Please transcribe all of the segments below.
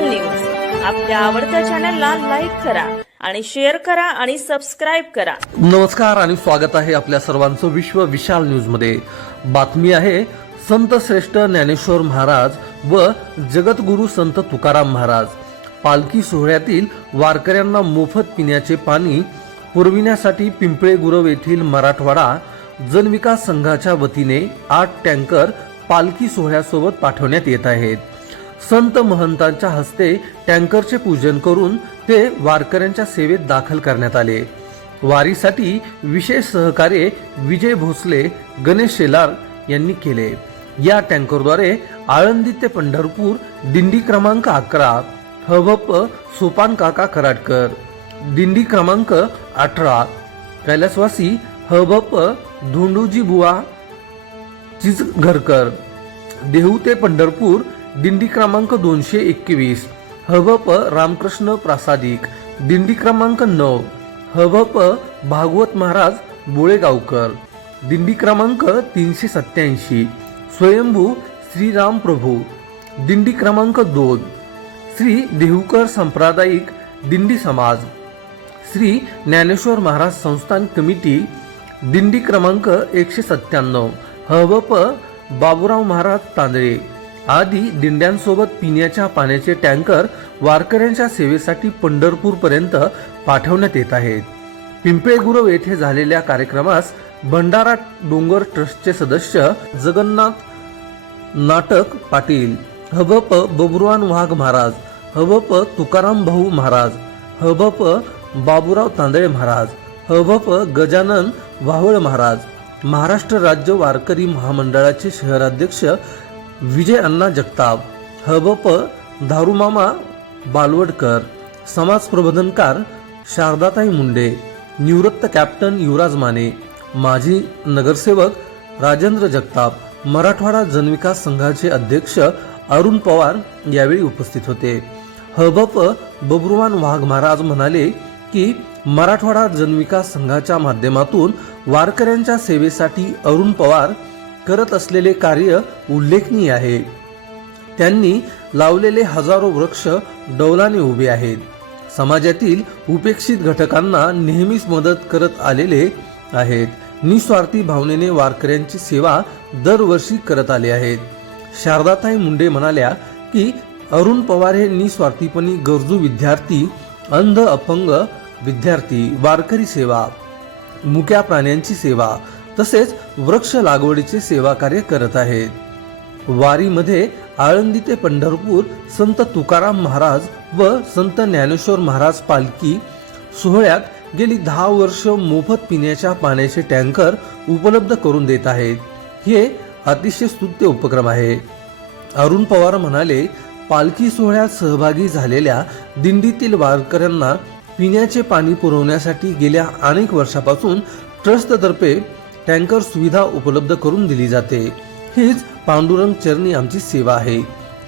विशाल news आपल्या आवडत्या चॅनलला लाईक करा आणि शेअर करा आणि सबस्क्राइब करा। नमस्कार आणि स्वागत आहे आपल्या सर्वांचं विश्व विशाल न्यूज मध्ये। बातमी आहे संत श्रेष्ठ ज्ञानेश्वर महाराज व जगद्गुरु संत तुकाराम महाराज पालखी सोहळ्यातील वारकऱ्यांना मोफत पिण्याचे पाणी पुरविण्यासाठी पिंपळे गुरव येथील मराठवाडा जनविकास संघाच्या वतीने 8 टँकर पालखी सोहळ्यासोबत पाठवण्यात येत आहेत। संत महंतांच्या हस्ते टँकरचे पूजन करून ते वारकऱ्यांच्या सेवेत दाखल करण्यात आले। वारीसाठी विशेष सहकार्य विजय भोसले, गणेश शेलार यांनी केले। या टँकरद्वारे आळंदी ते पंढरपूर दिंडी क्रमांक 11 हवप सोपान काका कराडकर, दिंडी क्रमांक 18 कैलासवासी हवप धोंडूजी बुवा चिचघरकर, देहू ते पंढरपूर दिंडी क्रमांक 221 हवप रामकृष्ण प्रासादिक, दिंडी क्रमांक 9 हवप भागवत महाराज बोळेगावकर, दिंडी क्रमांक 387 स्वयंभू श्रीराम प्रभू, दिंडी क्रमांक 2 श्री देहूकर सांप्रदायिक दिंडी समाज, श्री ज्ञानेश्वर महाराज संस्थान कमिटी, दिंडी क्रमांक 197 हवप बाबूराव महाराज तांदळे आदी दिंड्यांसोबत पिण्याच्या पाण्याचे टँकर वारकऱ्यांच्या सेवेसाठी पंढरपूर पर्यंत पाठवण्यात येत आहेत। पिंपळे गुरव येथे झालेल्या कार्यक्रमास भंडारा डोंगर ट्रस्टचे सदस्य जगन्नाथ नाटक पाटील, हवप बबुरवान वाघ महाराज, हवप तुकाराम भाऊ महाराज, हवप बाबूराव तांदळे महाराज, हवप गजानन वाहवळ महाराज, महाराष्ट्र राज्य वारकरी महामंडळाचे शहराध्यक्ष विजय अण्णा जगताप, हवप धारूमामा बालवडकर, समाज प्रबोधनकार शारदाताई मुंडे, निवृत्त कॅप्टन युवराज माने, माजी नगरसेवक राजेंद्र जगताप, मराठवाडा जनविकास संघाचे अध्यक्ष अरुण पवार यावेळी उपस्थित होते। हवप बबुरवान वाघ महाराज म्हणाले की मराठवाडा जनविकास संघाच्या माध्यमातून वारकऱ्यांच्या सेवेसाठी अरुण पवार करत असलेले कार्य उल्लेखनीय आहे। त्यांनी लावलेले हजारो वृक्ष डौलाने उभे आहेत। समाजातील उपेक्षित घटकांना नेहमीच मदत करत आलेले आहेत। निस्वार्थी भावनेने वारकऱ्यांची सेवा दरवर्षी करत आले आहेत। शारदाताई मुंडे म्हणाल्या की अरुण पवार हे निस्वार्थीपणे गरजू विद्यार्थी, अंध अपंग विद्यार्थी, वारकरी सेवा, मुक्या प्राण्यांची सेवा तसेच वृक्ष लागवडीचे सेवा कार्य करत आहेत। वारीमध्ये आळंदी ते पंढरपूर संत तुकाराम महाराज व संत ज्ञानेश्वर महाराज पालखी सोहळ्यात गेली 10 वर्ष मोफत पिण्याच्या पाण्याचे टँकर उपलब्ध करून देत आहेत। हे अतिशय स्तुत्य उपक्रम आहे। अरुण पवार म्हणाले, पालखी सोहळ्यात सहभागी झालेल्या दिंडीतील वारकऱ्यांना पिण्याचे पाणी पुरवण्यासाठी गेल्या अनेक वर्षापासून ट्रस्टतर्फे टँकर सुविधा उपलब्ध करून दिली जाते। हीच पांडुरंग चरणी आमची सेवा आहे।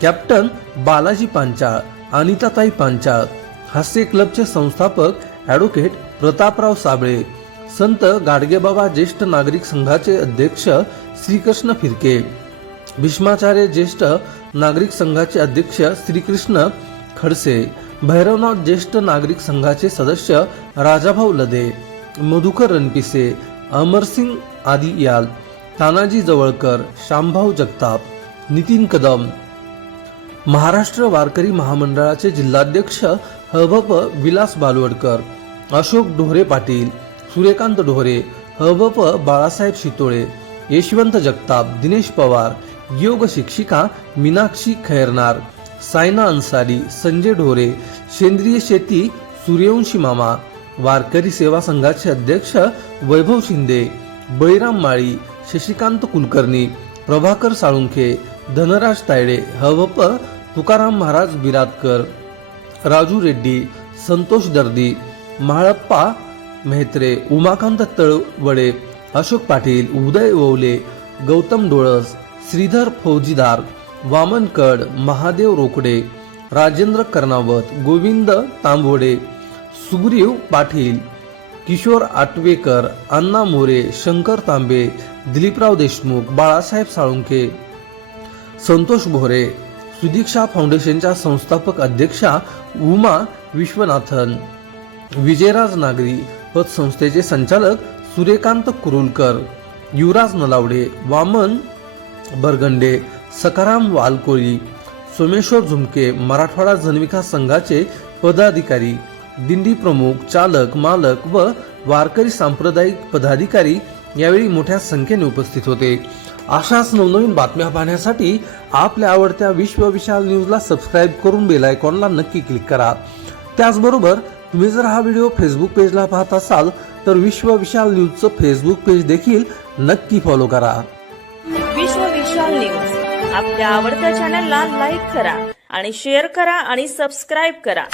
कॅप्टन बालाजी पांचाळ, अनिताताई पांचाळ, हास्य क्लबचे संस्थापक ॲडव्होकेट प्रतापराव साबळे, संत गाडगेबाबा ज्येष्ठ नागरिक संघाचे अध्यक्ष श्रीकृष्ण फिरके, भीष्माचार्य ज्येष्ठ नागरिक संघाचे अध्यक्ष श्रीकृष्ण खडसे, भैरवनाथ ज्येष्ठ नागरिक संघाचे सदस्य राजाभाऊ लदे, मधुकर रणपिसे, अमरसिंग आदियाल, तानाजी जवळकर, शामभाऊ जगताप, नितीन कदम, महाराष्ट्र वारकरी महामंडळाचे जिल्हाध्यक्ष हवप विलास बालवडकर, अशोक ढोरे पाटील, सूर्यकांत ढोरे, हवप बाळासाहेब शितोळे, यशवंत जगताप, दिनेश पवार, योग शिक्षिका मीनाक्षी खैरनार, सायना अन्सारी, संजय ढोरे, सेंद्रिय शेती सूर्यवंशी मामा, वारकरी सेवा संघाचे अध्यक्ष वैभव शिंदे, बळीराम माळी, शशिकांत कुलकर्णी, प्रभाकर साळुंखे, धनराज तायडे, हवप तुकाराम महाराज बिरादकर, राजू रेड्डी, संतोष दर्दी, महाळप्पा मेहत्रे, उमाकांत तळवडे, अशोक पाटील, उदय ओवले, गौतम डोळस, श्रीधर फौजीदार, वामन कड, महादेव रोकडे, राजेंद्र कर्णावत, गोविंद तांबोडे, सुग्रीव पाटील, किशोर आटवेकर, अण्णा मोरे, शंकर तांबे, दिलीपराव देशमुख, बाळासाहेब साळुंखे, संतोष भोरे, सुदीक्षा फाउंडेशनच्या संस्थापक अध्यक्षा उमा विश्वनाथन, विजयराज नागरी पतसंस्थेचे संचालक सूर्यकांत कुरुलकर, युवराज नलावडे, वामन बरगंडे, सकाराम वालकोळी, सोमेश्वर झुमके, मराठवाडा जनविकास संघाचे पदाधिकारी, दिंडी प्रमुख, चालक, मालक व वारकरी सांप्रदायिक पदाधिकारी यावेळी मोठ्या संख्येने उपस्थित होते. अशाच नवनवीन बातम्या पाहण्यासाठी आपल्या आवडत्या विश्व विशाल न्यूजला सबस्क्राईब करून बेल आयकॉनला नक्की क्लिक करा. त्याचबरोबर तुम्ही जर हा व्हिडिओ फेसबुक पेजला पाहत असाल तर विश्व विशाल न्यूजचं फेसबुक पेज देखील नक्की फॉलो करा. विश्व विशाल न्यूज आपल्या आवडत्या चॅनलला लाईक करा आणि शेअर करा आणि सबस्क्राईब करा.